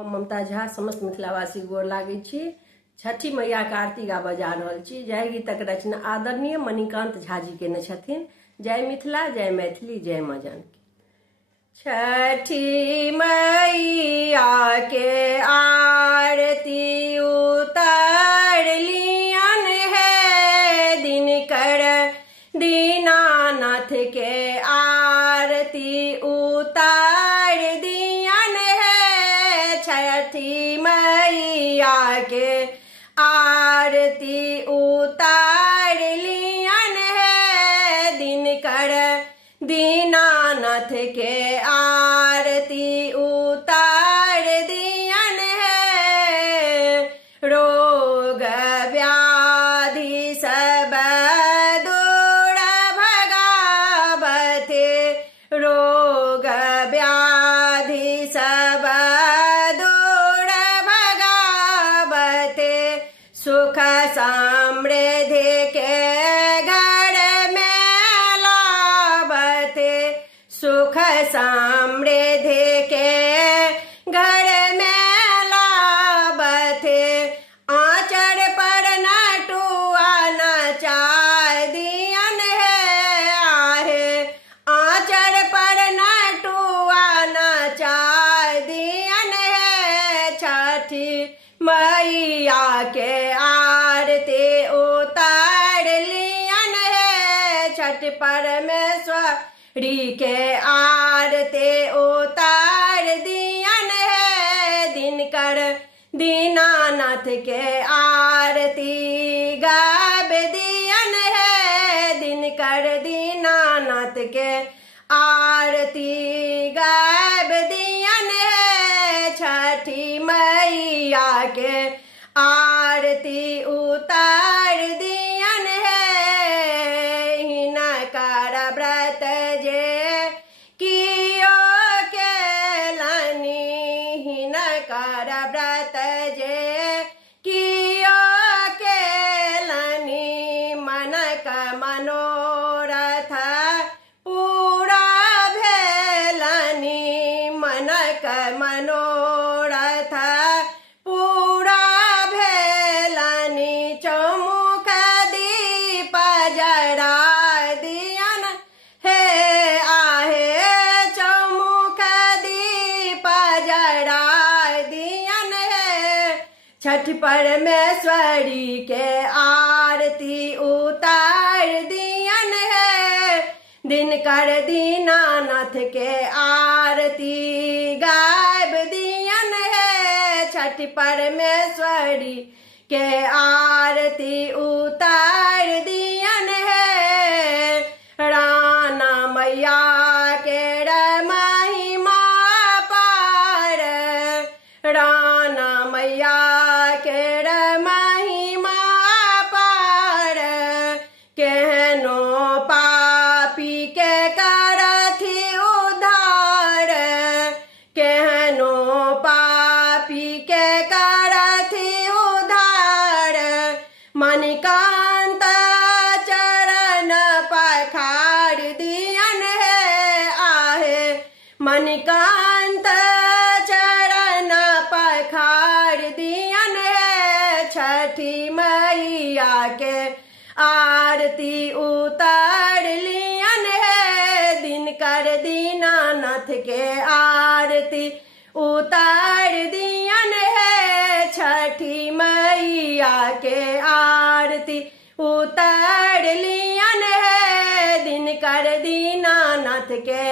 हम ममता झा समस्त मिथिलावासी गोर लागै छी। छठी मैया के आरती गाबऽ जा रहल छी। जय गीतक रचना आदरणीय मणिकांत झा जी केने छथिन। जय मिथिला, जय मैथिली, जय माँ जानकी। छठी मैया के आरती उतारलियन है, दिनकर दीनानाथ के आरती उतार दियन है। छठी मैया के आरती उतार लियन है, दिनकर दीनानाथ के आरती उतार दियन है। रोग व्याधि सब दूर भगावते, रोग व्याधि सब दूर भगावते, सुख समृद्धि के घर में लावते, सुख समृद्धि के घर में लावते। आंचर पर नटुआ नचाय दियन है आहे, आंचर पर नटुआ नचाय दियन है। छठी मैया के आरती उतार लियन है, छठ परमेश्वरी के आरती उतार दियन है, दिनकर दीनानाथ के आरती गाब दियन है, दिनकर दीनानाथ के आरती गाब दियन है। छठी मैया के आरती उतार दियन है। हिनकर व्रत जे कियो केलनि, हिनकर व्रत जे कियो केलनि, मनक मनोरथ पूरा भेलनि, मनक मनोरथ पूरा भेलनि। चौमुख दीप जरा दियन हे आहे, चौमुख दीप जरा दियन है। छठ परमेश्वरी के आरती उतार दियन है, दिनकर दीनानाथ के आरती गायब दियन है। छठ परमेश्वरी के आरती उतार दियन है। राना मैया के महिमा पार, राना मैया के महिमा पार, केहनो पापी के करथि उद्धार, केहनो पापी के करथि उद्धार। मणिकांत चरण पखार दियन है आहे, मणिकांत चरण पखार दियन है। छठी मैया के आरती उतार लियन है, दिनकर दीनानाथ के आरती उतार दियन है। छठी मैया के आरती उतार लियन है, दिनकर दीनानाथ के